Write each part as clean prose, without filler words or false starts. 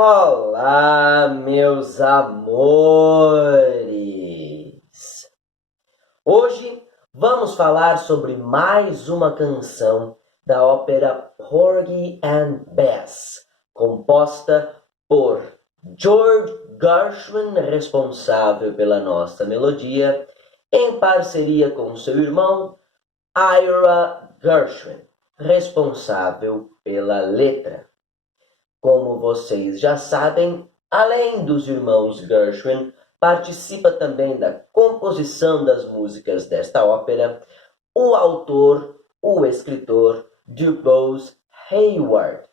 Olá, meus amores! Hoje vamos falar sobre mais uma canção da ópera Porgy and Bess, composta por George Gershwin, responsável pela nossa melodia, em parceria com seu irmão Ira Gershwin, responsável pela letra. Como vocês já sabem, além dos irmãos Gershwin, participa também da composição das músicas desta ópera o autor, o escritor DuBose Hayward.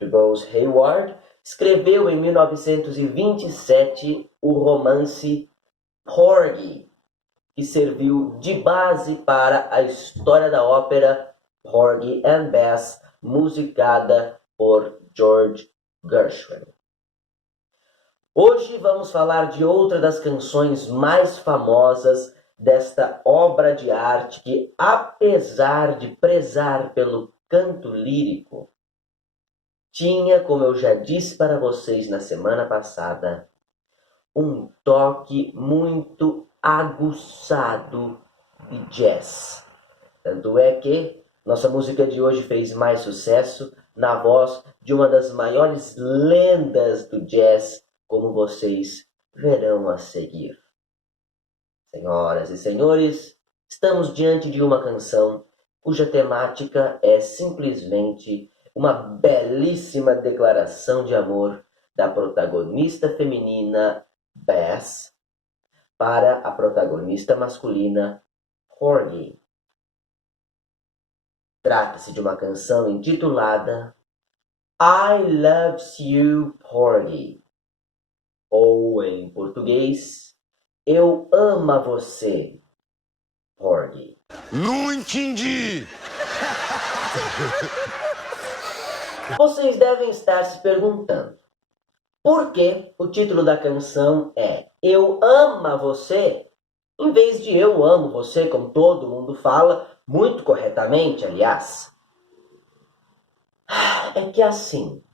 DuBose Hayward escreveu em 1927 o romance Porgy, que serviu de base para a história da ópera Porgy and Bess, musicada por George Gershwin. Hoje vamos falar de outra das canções mais famosas desta obra de arte que, apesar de prezar pelo canto lírico, tinha, como eu já disse para vocês na semana passada, um toque muito aguçado de jazz. Tanto é que nossa música de hoje fez mais sucesso na voz de uma das maiores lendas do jazz, como vocês verão a seguir. Senhoras e senhores, estamos diante de uma canção cuja temática é simplesmente uma belíssima declaração de amor da protagonista feminina Bess para a protagonista masculina Porgy. Trata-se de uma canção intitulada I Loves You, Porgy, ou em português, Eu amo você, Porgy. Não entendi! Vocês devem estar se perguntando por que o título da canção é Eu amo você, em vez de Eu amo você, como todo mundo fala, muito corretamente, aliás. É que assim,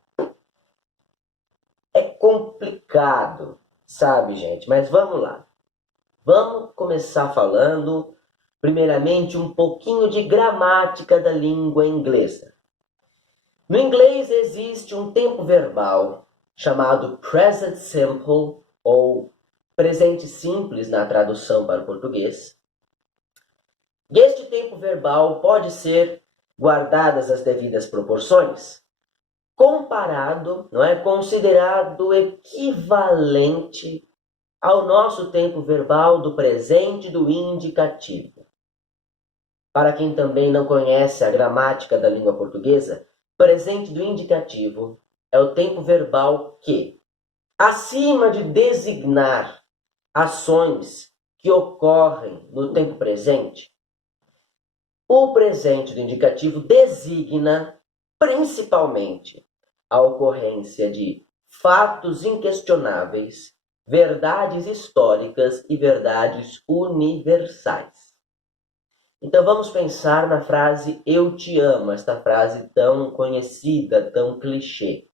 é complicado, sabe, gente? Mas vamos lá. Vamos começar falando, primeiramente, um pouquinho de gramática da língua inglesa. No inglês existe um tempo verbal chamado present simple, ou presente simples na tradução para o português. E este tempo verbal pode ser, guardadas as devidas proporções, comparado, considerado equivalente ao nosso tempo verbal do presente do indicativo. Para quem também não conhece a gramática da língua portuguesa, presente do indicativo é o tempo verbal que, acima de designar ações que ocorrem no tempo presente, o presente do indicativo designa principalmente a ocorrência de fatos inquestionáveis, verdades históricas e verdades universais. Então vamos pensar na frase eu te amo, esta frase tão conhecida, tão clichê.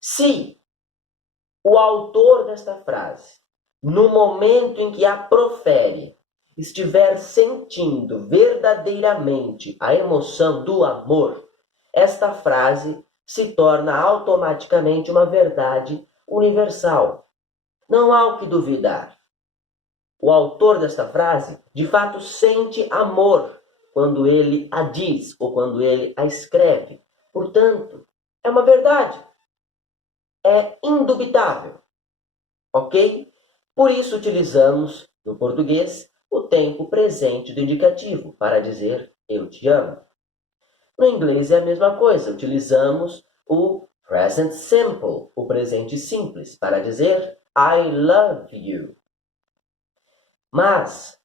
Se o autor desta frase, no momento em que a profere, estiver sentindo verdadeiramente a emoção do amor, esta frase se torna automaticamente uma verdade universal. Não há o que duvidar. O autor desta frase, de fato, sente amor quando ele a diz ou quando ele a escreve. Portanto, é uma verdade. É indubitável. Ok? Por isso utilizamos, no português, o tempo presente do indicativo para dizer eu te amo. No inglês é a mesma coisa, utilizamos o present simple, o presente simples, para dizer I love you. Mas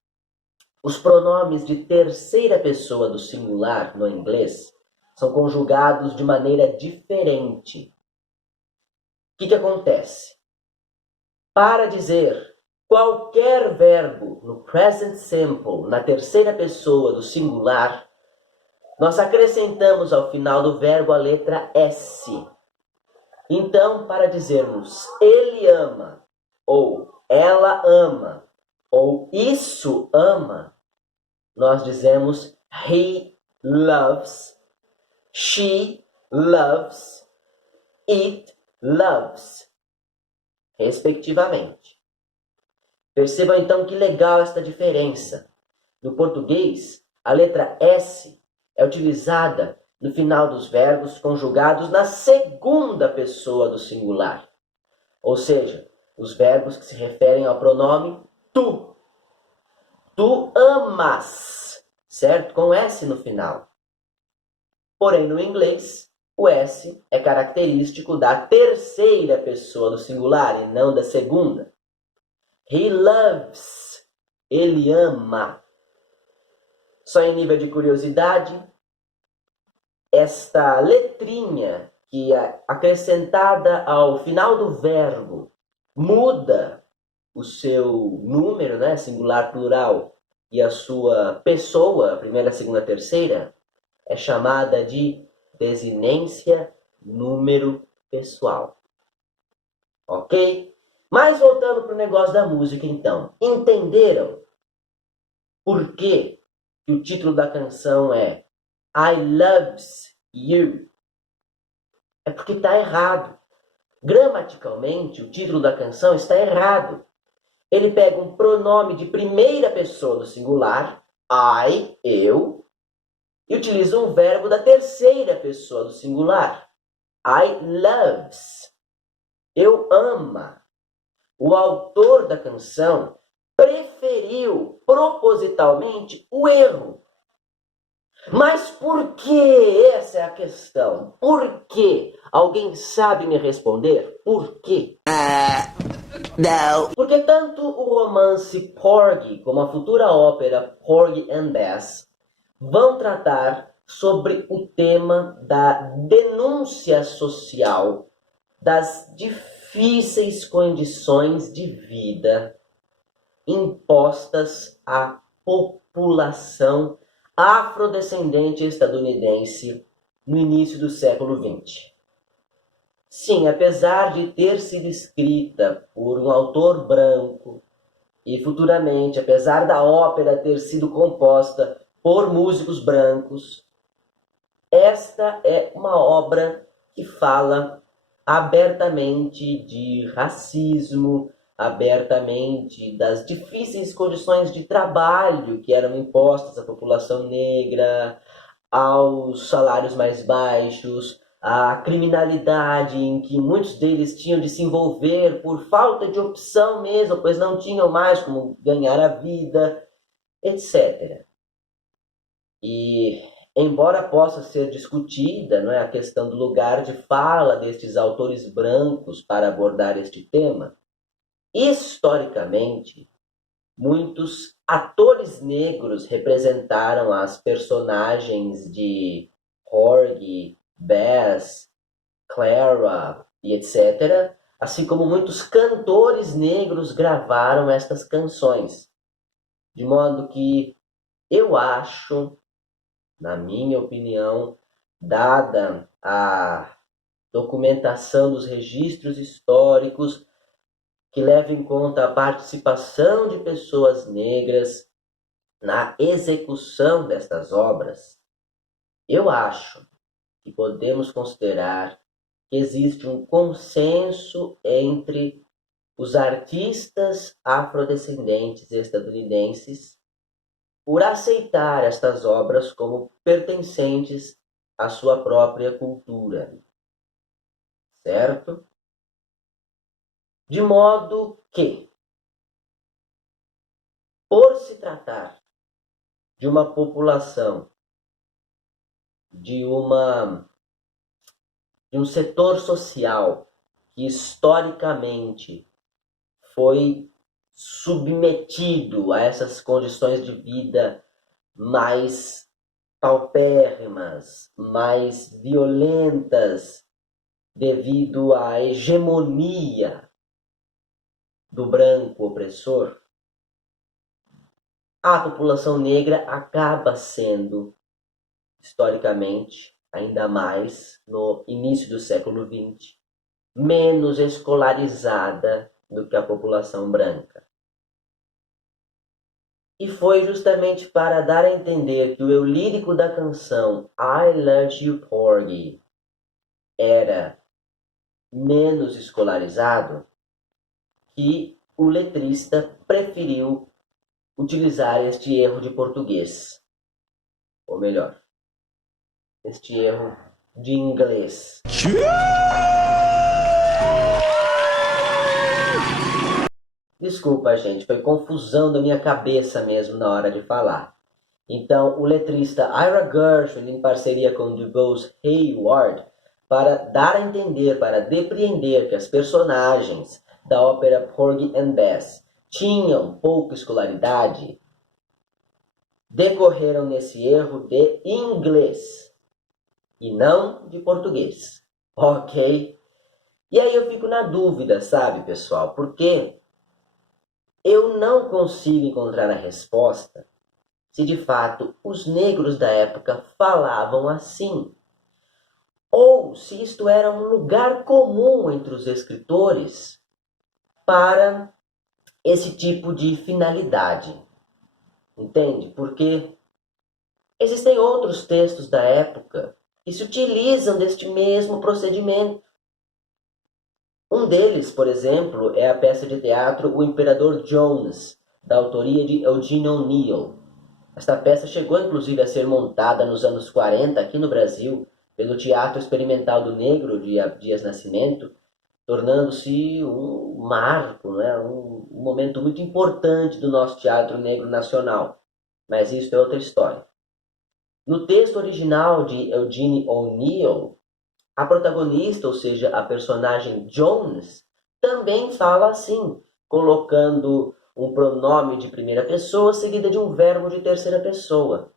os pronomes de terceira pessoa do singular no inglês são conjugados de maneira diferente. O que acontece? Para dizer qualquer verbo no present simple, na terceira pessoa do singular, nós acrescentamos ao final do verbo a letra S. Então, para dizermos ele ama, ou ela ama, ou isso ama, nós dizemos he loves, she loves, it loves, respectivamente. Percebam então que legal esta diferença. No português, a letra S é utilizada no final dos verbos conjugados na segunda pessoa do singular. Ou seja, os verbos que se referem ao pronome tu. Tu amas, certo? Com S no final. Porém, no inglês, o S é característico da terceira pessoa do singular e não da segunda. He loves. Ele ama. Só em nível de curiosidade, esta letrinha que é acrescentada ao final do verbo muda o seu número, né, singular, plural, e a sua pessoa, primeira, segunda, terceira, é chamada de desinência número pessoal. Ok? Mas voltando para o negócio da música, então. Entenderam por que o título da canção é I Loves You? É porque está errado. Gramaticalmente, o título da canção está errado. Ele pega um pronome de primeira pessoa do singular, I, eu, e utiliza um verbo da terceira pessoa do singular, I loves, eu ama. O autor da canção preferiu propositalmente o erro. Mas por que? Essa é a questão. Por quê? Alguém sabe me responder? Por quê? Não. Porque tanto o romance Porgy como a futura ópera Porgy and Bess vão tratar sobre o tema da denúncia social das difíceis condições de vida impostas à população afrodescendente estadunidense no início do século XX. Sim, apesar de ter sido escrita por um autor branco e futuramente, apesar da ópera ter sido composta por músicos brancos, esta é uma obra que fala abertamente de racismo, abertamente das difíceis condições de trabalho que eram impostas à população negra, aos salários mais baixos, à criminalidade em que muitos deles tinham de se envolver por falta de opção mesmo, pois não tinham mais como ganhar a vida, etc. E embora possa ser discutida, não é, a questão do lugar de fala destes autores brancos para abordar este tema, historicamente, muitos atores negros representaram as personagens de Porgy, Bess, Clara e etc., assim como muitos cantores negros gravaram estas canções. De modo que eu acho, na minha opinião, dada a documentação dos registros históricos que leva em conta a participação de pessoas negras na execução destas obras, eu acho que podemos considerar que existe um consenso entre os artistas afrodescendentes estadunidenses por aceitar estas obras como pertencentes à sua própria cultura. Certo? De modo que, por se tratar de uma população, de um setor social que historicamente foi submetido a essas condições de vida mais paupérrimas, mais violentas, devido à hegemonia do branco opressor, a população negra acaba sendo, historicamente, ainda mais no início do século XX, menos escolarizada do que a população branca. E foi justamente para dar a entender que o eu lírico da canção I Love You Porgy era menos escolarizado que o letrista preferiu utilizar este erro de português. Ou melhor, este erro de inglês. Desculpa, gente, foi confusão da minha cabeça mesmo na hora de falar. Então, o letrista Ira Gershwin, em parceria com DuBose Hayward, para dar a entender, para depreender que as personagens da ópera Porgy and Bess tinham pouca escolaridade, decorreram nesse erro de inglês e não de português, ok? E aí eu fico na dúvida, sabe, pessoal, porque eu não consigo encontrar a resposta se de fato os negros da época falavam assim, ou se isto era um lugar comum entre os escritores para esse tipo de finalidade. Entende? Porque existem outros textos da época que se utilizam deste mesmo procedimento. Um deles, por exemplo, é a peça de teatro O Imperador Jones, da autoria de Eugene O'Neill. Esta peça chegou inclusive a ser montada nos anos 40 aqui no Brasil pelo Teatro Experimental do Negro de Dias Nascimento, tornando-se um marco, né? um momento muito importante do nosso teatro negro nacional. Mas isso é outra história. No texto original de Eugene O'Neill, a protagonista, ou seja, a personagem Jones, também fala assim, colocando um pronome de primeira pessoa seguida de um verbo de terceira pessoa.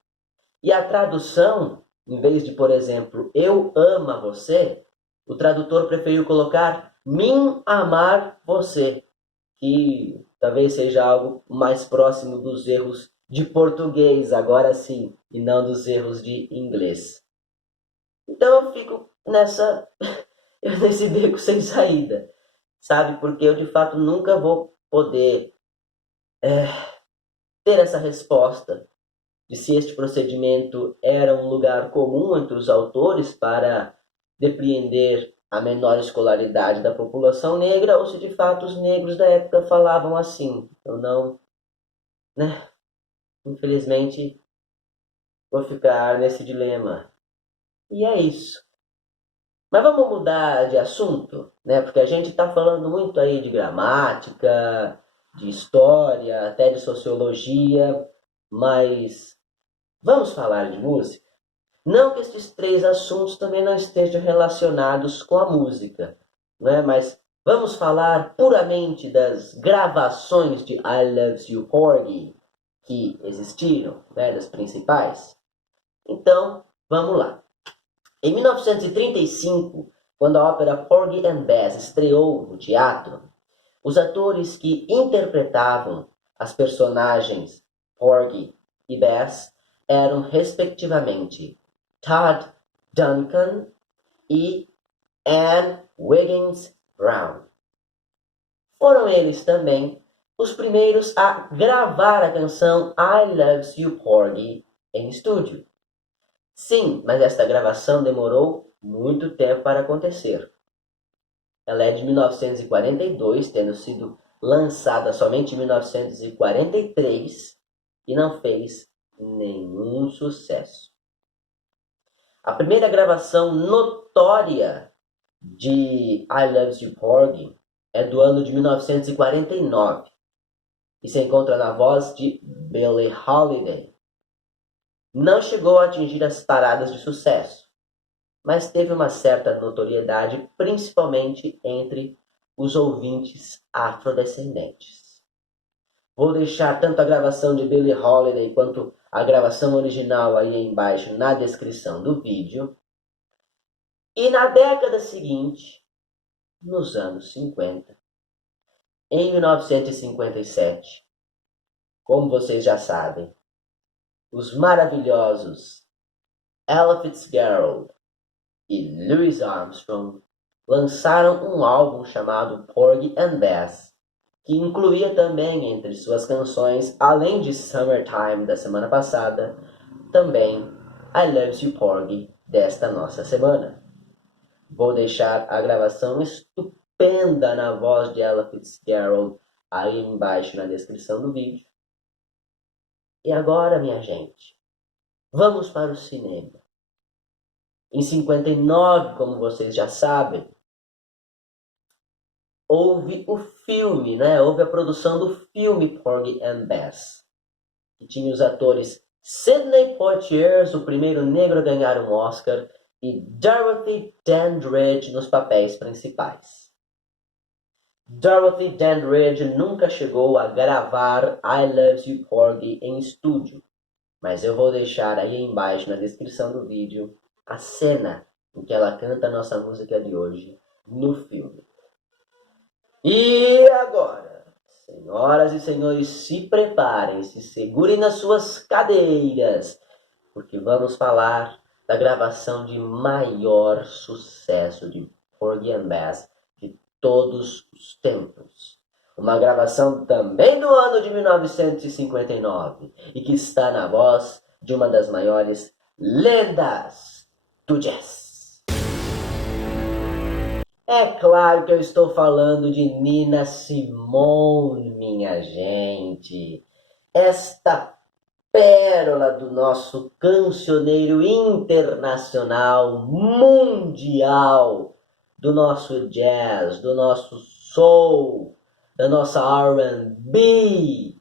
E a tradução, em vez de, por exemplo, eu amo você, o tradutor preferiu colocar mim amar você, que talvez seja algo mais próximo dos erros de português, agora sim, e não dos erros de inglês. Então eu fico nesse beco sem saída, sabe? Porque eu de fato nunca vou poder ter essa resposta de se este procedimento era um lugar comum entre os autores para depreender a menor escolaridade da população negra ou se de fato os negros da época falavam assim. Eu não, né? Infelizmente, vou ficar nesse dilema. E é isso. Mas vamos mudar de assunto, né? Porque a gente está falando muito aí de gramática, de história, até de sociologia, mas vamos falar de música? Não que esses três assuntos também não estejam relacionados com a música, né? Mas vamos falar puramente das gravações de I Love You Porgy que existiram, né? Das principais. Então, vamos lá. Em 1935, quando a ópera Porgy and Bess estreou no teatro, os atores que interpretavam as personagens Porgy e Bess eram, respectivamente, Todd Duncan e Anne Wiggins Brown. Foram eles também os primeiros a gravar a canção I Love You Porgy em estúdio. Sim, mas esta gravação demorou muito tempo para acontecer. Ela é de 1942, tendo sido lançada somente em 1943 e não fez nenhum sucesso. A primeira gravação notória de I Love You Porgy é do ano de 1949 e se encontra na voz de Billie Holiday. Não chegou a atingir as paradas de sucesso, mas teve uma certa notoriedade, principalmente entre os ouvintes afrodescendentes. Vou deixar tanto a gravação de Billie Holiday quanto a gravação original aí embaixo na descrição do vídeo. E na década seguinte, nos anos 50, em 1957, como vocês já sabem, os maravilhosos Ella Fitzgerald e Louis Armstrong lançaram um álbum chamado Porgy and Bess, que incluía também entre suas canções, além de Summertime da semana passada, também I Loves You Porgy desta nossa semana. Vou deixar a gravação estupenda na voz de Ella Fitzgerald aí embaixo na descrição do vídeo. E agora, minha gente, vamos para o cinema. Em 59, como vocês já sabem, houve o filme, houve a produção do filme Porgy and Bess, que tinha os atores Sidney Poitier, o primeiro negro a ganhar um Oscar, e Dorothy Dandridge nos papéis principais. Dorothy Dandridge nunca chegou a gravar I Loves You Porgy em estúdio, mas eu vou deixar aí embaixo na descrição do vídeo a cena em que ela canta a nossa música de hoje no filme. E agora, senhoras e senhores, se preparem, se segurem nas suas cadeiras, porque vamos falar da gravação de maior sucesso de Porgy and Bess de todos os tempos. Uma gravação também do ano de 1959 e que está na voz de uma das maiores lendas do jazz. É claro que eu estou falando de Nina Simone, minha gente. Esta pérola do nosso cancioneiro internacional, mundial, do nosso jazz, do nosso soul, da nossa R&B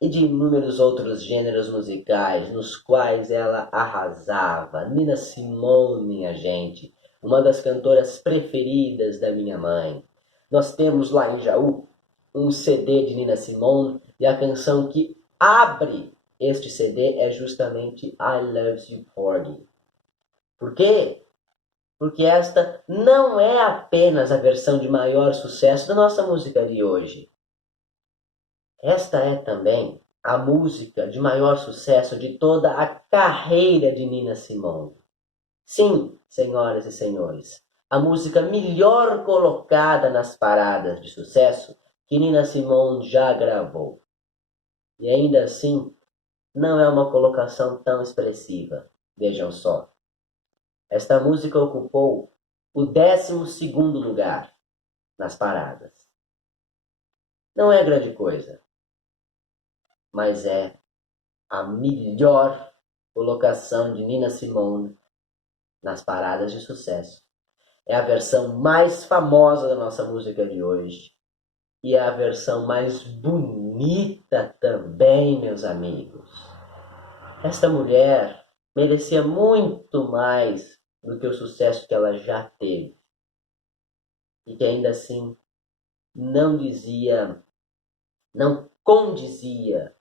e de inúmeros outros gêneros musicais nos quais ela arrasava. Nina Simone, minha gente, uma das cantoras preferidas da minha mãe. Nós temos lá em Jaú um CD de Nina Simone e a canção que abre este CD é justamente I Loves You Porgy. Por quê? Porque esta não é apenas a versão de maior sucesso da nossa música de hoje. Esta é também a música de maior sucesso de toda a carreira de Nina Simone. Sim, senhoras e senhores, a música melhor colocada nas paradas de sucesso que Nina Simone já gravou. E ainda assim, não é uma colocação tão expressiva. Vejam só. Esta música ocupou o 12º lugar nas paradas. Não é grande coisa, mas é a melhor colocação de Nina Simone nas paradas de sucesso. É a versão mais famosa da nossa música de hoje. E é a versão mais bonita também, meus amigos. Esta mulher merecia muito mais do que o sucesso que ela já teve. E que ainda assim não condizia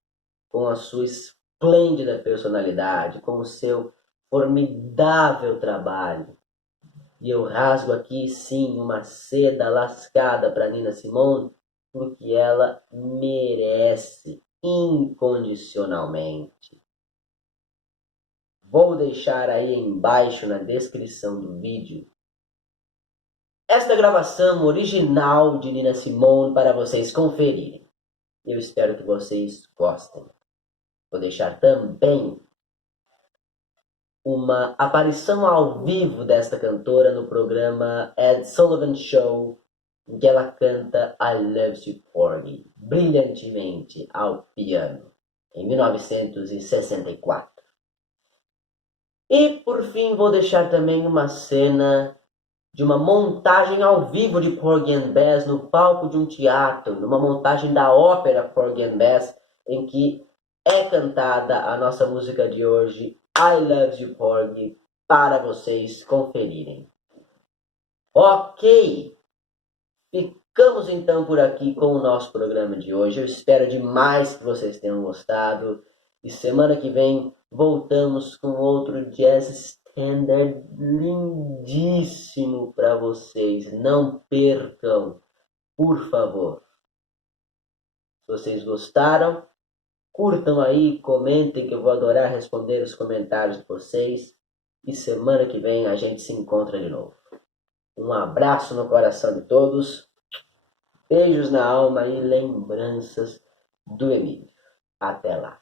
com a sua esplêndida personalidade, com o seu formidável trabalho. E eu rasgo aqui, sim, uma seda lascada para Nina Simone, porque ela merece incondicionalmente. Vou deixar aí embaixo na descrição do vídeo esta gravação original de Nina Simone para vocês conferirem. Eu espero que vocês gostem. Vou deixar também uma aparição ao vivo desta cantora no programa Ed Sullivan Show, em que ela canta I Loves You Porgy, brilhantemente ao piano, em 1964. E, por fim, vou deixar também uma cena de uma montagem ao vivo de Porgy and Bess no palco de um teatro, numa montagem da ópera Porgy and Bess, em que é cantada a nossa música de hoje, I Loves You Porgy, para vocês conferirem. Ok, ficamos então por aqui com o nosso programa de hoje. Eu espero demais que vocês tenham gostado. E semana que vem voltamos com outro jazz standard lindíssimo para vocês. Não percam, por favor. Se vocês gostaram, curtam aí, comentem que eu vou adorar responder os comentários de vocês. E semana que vem a gente se encontra de novo. Um abraço no coração de todos. Beijos na alma e lembranças do Emílio. Até lá.